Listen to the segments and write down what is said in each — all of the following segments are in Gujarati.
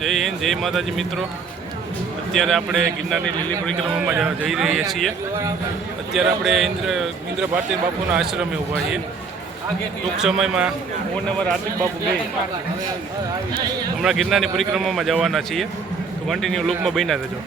જય હિન્દ, જય માતાજી મિત્રો. અત્યારે આપણે ગિરનારની લીલી પરિક્રમામાં જઈ રહ્યા છીએ. અત્યારે આપણે ઇન્દ્ર ભારતી બાપુના આશ્રમે ઊભા છીએ. ટૂંક સમયમાં હું અને અમારા હાર્દિક બાપુ બે હમણાં ગિરનારની પરિક્રમામાં જવાના છીએ. તો કન્ટિન્યુ લુકમાં બન્યા રહેજો.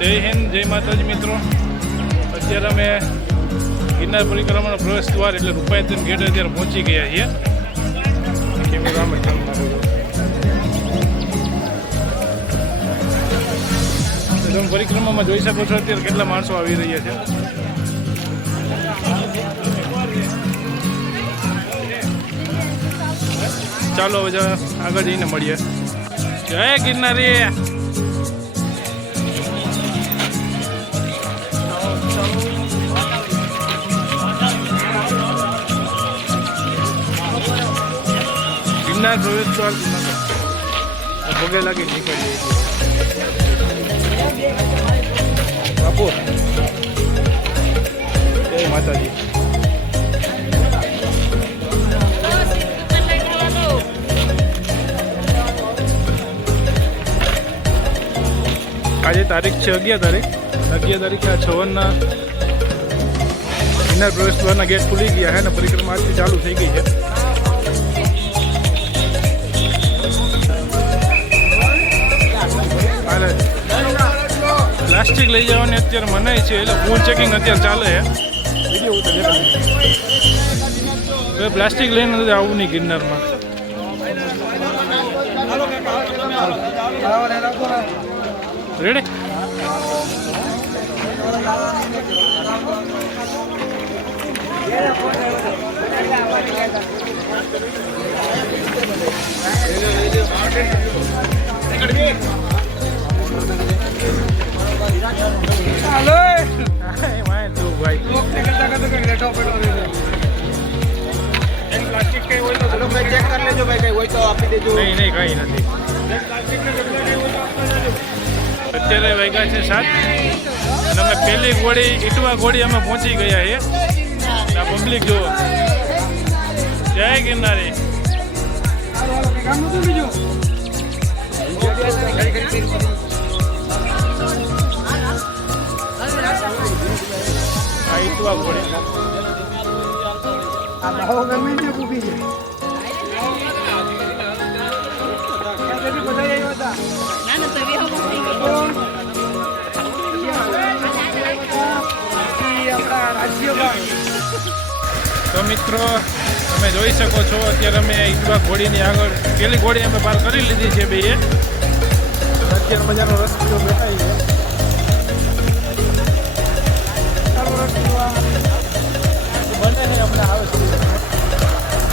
જય હિન્દ, જય માતાજી મિત્રો. અત્યારે અમે ગિરનાર પરિક્રમાનો પ્રવેશ દ્વાર એટલે રૂપાયતન ગેટ અત્યારે પહોંચી ગયા છીએ. તમે પરિક્રમામાં જોઈ શકો છો અત્યારે કેટલા માણસો આવી રહ્યા છે. ચાલો હવે આગળ જઈને મળીએ. જય ગિરનારી. ગિરનાર પ્રવેશ દ્વાર પગે લાગી નીકળી બાપુ. જય માતાજી. આજે તારીખ છે 11 તારીખ. 11 તારીખે આ 56ના ગિરનાર પ્રવેશ દ્વારના ગેટ ખુલી ગયા છે અને પરિક્રમા આજથી ચાલુ થઈ ગઈ છે. પ્લાસ્ટિક લઈ જવાની અત્યારે મનાઈ છે એટલે ફૂલ ચેકિંગ અત્યારે ચાલે છે. પ્લાસ્ટિક લઈને આવું નહીં ગિરનારમાં. રેડી. અત્યારે વાગ્યા છે 7 અને અમે પહેલી ઘોડી ઈટવા ઘોડી અમે પહોંચી ગયા છીએ. આ પબ્લિક જુઓ. જય ગિરનારી. આ ઈટવા ઘોડી તો મિત્રો તમે જોઈ શકો છો અત્યારે અમે ઈટવા ઘોડીની આગળ પેલી ઘોડી અમે પાર કરી લીધી છે બે. અત્યારે મજાનો રસ્તો દેખાય છે.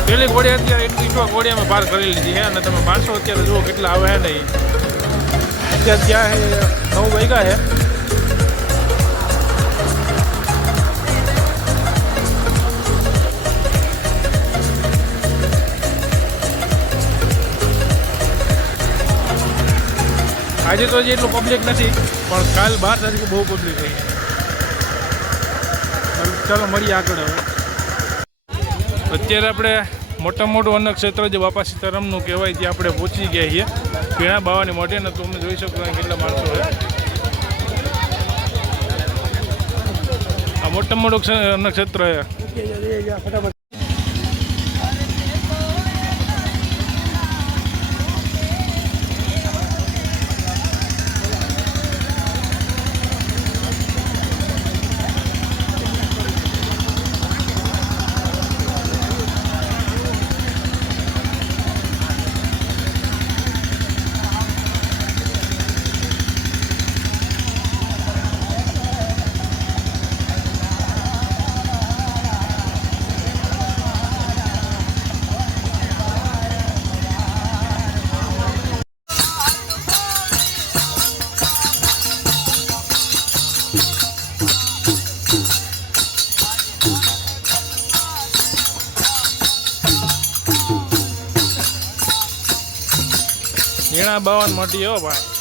પેલી ઘોડી અત્યારે ઈટવા ઘોડી અમે પાર કરી લીધી છે અને તમે માણસો અત્યારે જુઓ કેટલા આવે નહીં. અત્યારે ત્યાં 9 વાગ્યા છે. આજે તો હજી એટલું પબ્લિક નથી પણ કાલ 12 તારીખે બહુ પબ્લિક થઈ. ચાલો મળીએ આગળ. હવે અત્યારે આપણે મોટામાં મોટું અન્નક્ષેત્ર જે બાપા સીતારામનું કહેવાય ત્યાં આપણે પહોંચી ગયા છીએ. પીણા બાવાની મોઢે ને તમે જોઈ શકો કેટલા માણસો છે. આ મોટામાં મોટું અન્નક્ષેત્ર છે. ઝીણા બાવન મોટી હો ભાઈ.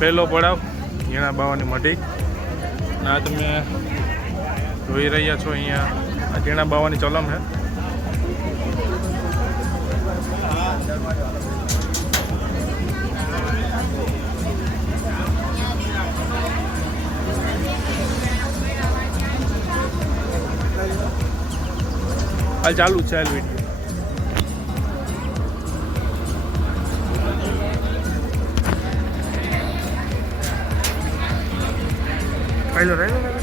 પહેલો પડાવ ઝીણા બાવાની મઢી. આ તમે જોઈ રહ્યા છો અહીંયા આ ઝીણા બાવાની ચલમ છે. હાલ ચાલુ જ છે હાલ વિડીયો. Ahí lo બધા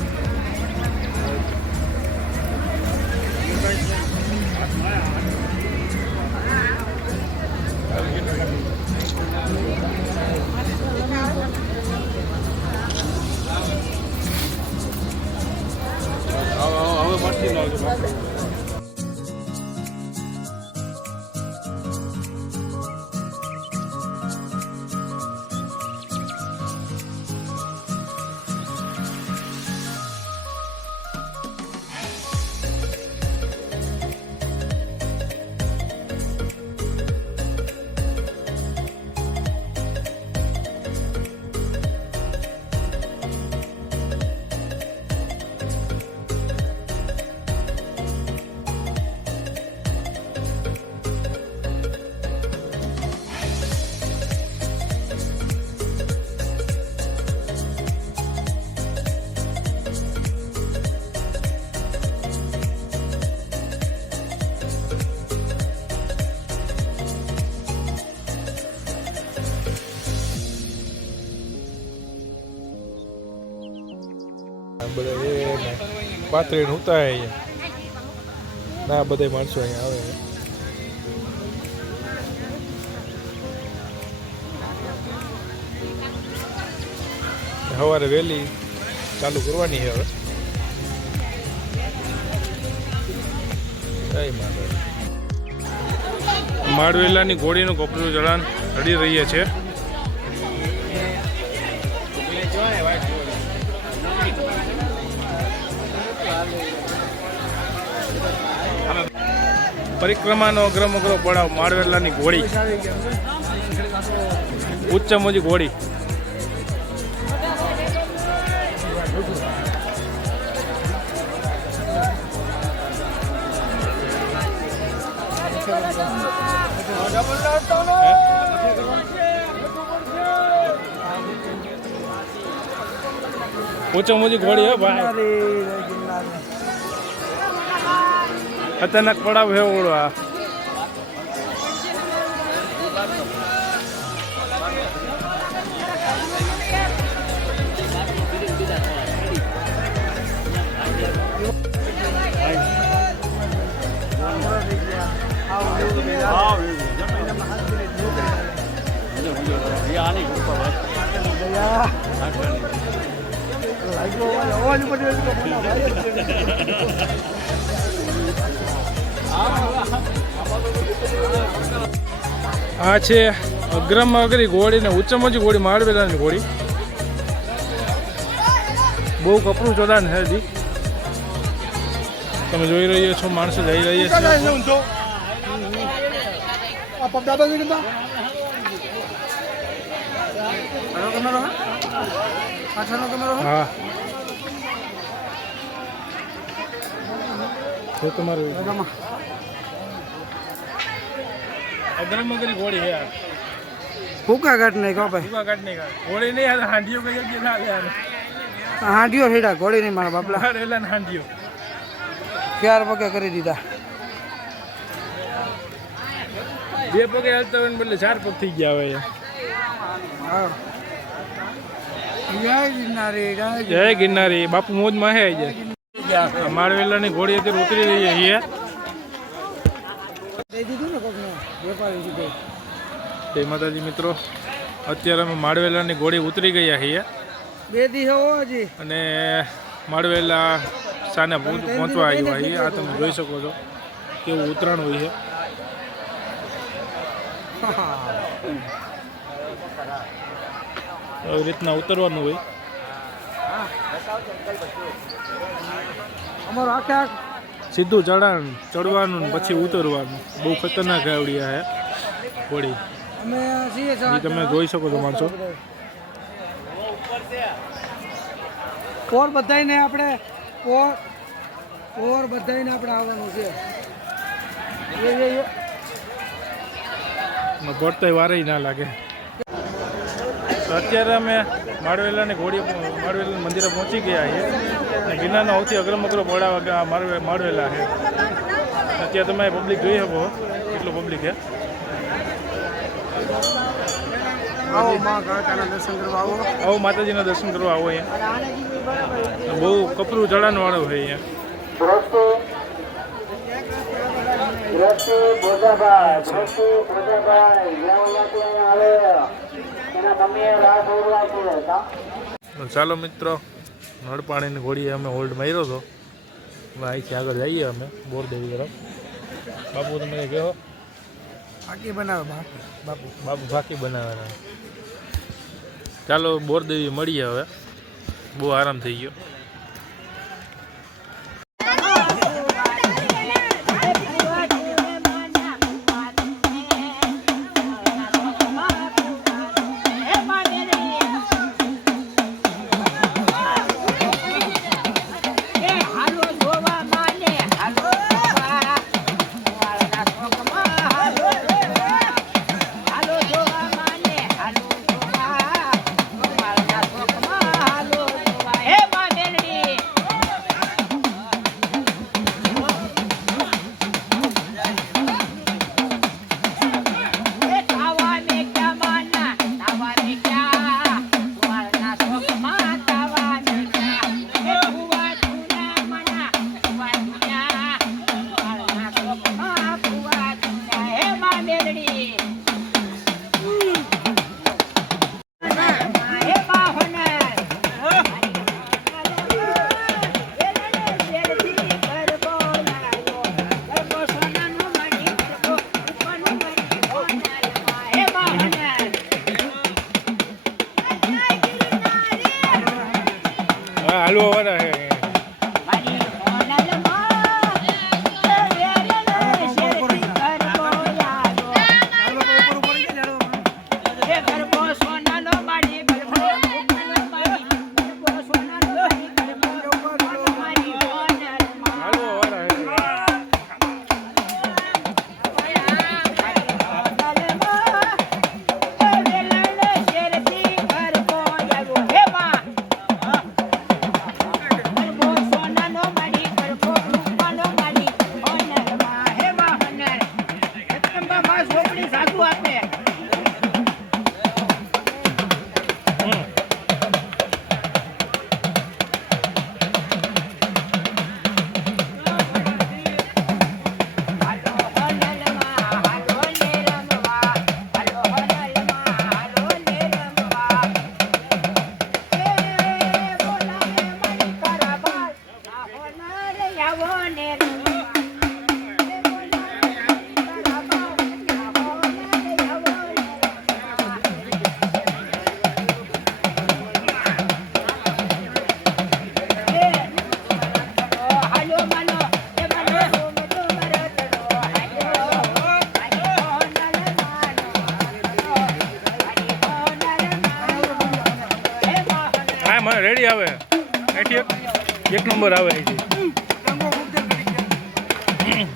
પાથરીને ઉતારે અહીંયા ના બધા માણસો અહીંયા આવે. સવારે વહેલી ચાલુ કરવાની છે હવે. જય માતા. માળવેલાની ઘોડીનું કપડું ચડાણ ચડી રહ્યા છે. પરિક્રમાનો અગ્રમગ્રો પડાવ માળવેલાની ઘોડી, ઉચ્ચમોજી ઘોડી. ઉચ્ચમોજી ઘોડી હે ભાઈ, ખતરનાક પડાવ હે ઓળો. આ આ છે અગ્રમાં અગરી ઘોડી ને ઉચ્ચમાં ઊંચી ઘોડી માળવેલાની ઘોડી. બહુ કપરું જોડાણ છે હજી. તમે જોઈ રહ્યા છો માણસો જઈ રહ્યા છે. હા તો તમારું અગ્રમગરી ઘોડી હે યાર. ભૂકા કાઢ નહીં કહો ભાઈ, ભૂકા કાઢ નહીં ઘોડી નહીં યાર. હાંડીઓ કઈ જગ્યાએ યાર. હાંડીઓ હેડા ઘોડી નહીં મારા બાપલા. રેલા ને હાંડીઓ 4 પગે કરી દીધા. 2 પગે હાલતા હોય ને બદલે 4 પગ થઈ ગયા હવે. હા જય ગિરનારી, જય ગિરનારી. બાપુ મોજમાં હે જાય. માળવેલાની ઘોડી અત્યારે ઉતરી રહી છે. જય માતાજી મિત્રો, અત્યારે અમે માળવેલાની ઘોડી ઉતરી ગયા છીએ. 2 દિવસ હજી અને માળવેલા સાને પહોંચવા આવ્યા છીએ. આ તમે જોઈ શકો છો કેવું ઉતરાણ હોય છે. આવી રીતના ઉતરવાનું હોય. અમારો આખા સીધું ચડવાનું ને પછી ઉતરવાનું. બહુ ખતરનાક આવડિયા હે ઘોડી. અમે છીએ એ તમે જોઈ શકો છો માણસો. પોર બધાઈને આપણે પોર બધાઈને આપણે આવવાનું છે. પડતા વારે ના લાગે. અત્યારે અમે માળવેલાની મંદિરે પહોંચી ગયા છીએ. અને ગિરનારનો સૌથી અગ્રમગ્ર બોડા માળવેલા છે. અત્યારે તમે પબ્લિક જોઈ શકો કેટલું પબ્લિક છે. આવો માતાજીના દર્શન કરવા આવો અહીંયા. બહુ કપરું ચડાણ વાળો હોય અહીંયા. ચાલો મિત્રો, નળપાણીની ઘોડીએ અમે હોલ્ડ માર્યો હતો. હવે અહીંથી આગળ જઈએ અમે બોરદેવી તરફ. બાપુ તમે કંઈ કહો? બાકી બનાવે બાપુ બાકી બનાવવાના. ચાલો બોરદેવી મળીએ હવે. બહુ આરામ થઈ ગયો. હાલવા વાળા હે. આમાં રેડી આવે અહીંથી એક નંબર આવે અહીંથી રંગો ગુપ્તર કરી ગયા અહીંયા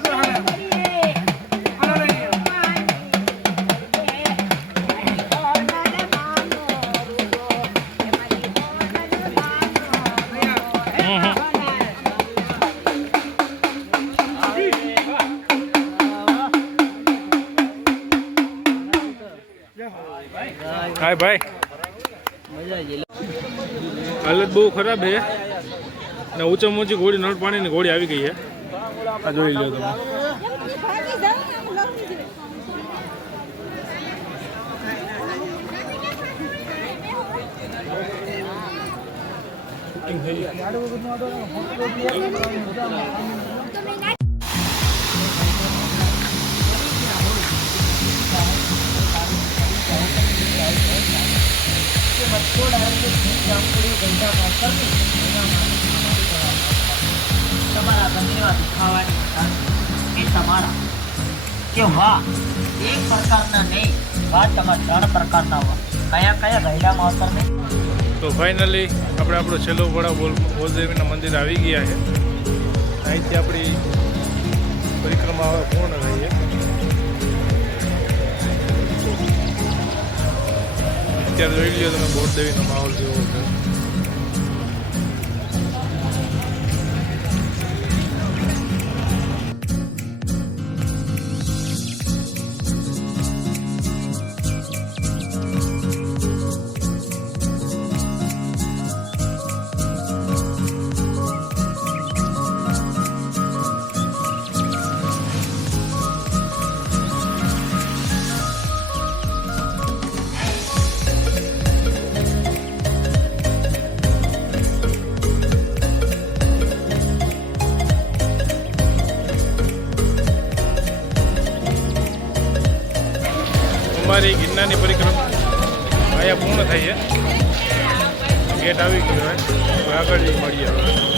તો હાલે હાલો લઈ હાય ભાઈ હાલત બહુ ખરાબ છે ને ઊંચામાં ઊંચી ઘોડી નળ પાણીની ઘોડી આવી ગઈ છે આ જોઈ લો તમે તમારા ધન્યવાદ ખાવાની એ તમારા કે વાહ એક પ્રકારના નહીં વાહ તમારા 3 પ્રકારના વાહ કયા કયા ગયડા માવતર ને તો ફાઇનલી આપણે આપણો છેલ્લો પડાવ બોલદેવીના મંદિર આવી ગયા છે અહીંથી આપણી પરિક્રમા હવે પૂર્ણ થઈ છે અત્યારે જોઈ લ્યો તમે બોલદેવીનો માહોલ જેવો છે અમારી ગિરનારની પરિક્રમા અહીંયા પૂર્ણ થઈ છે ગેટ આવી ગયો હવે આગળ મળીએ હવે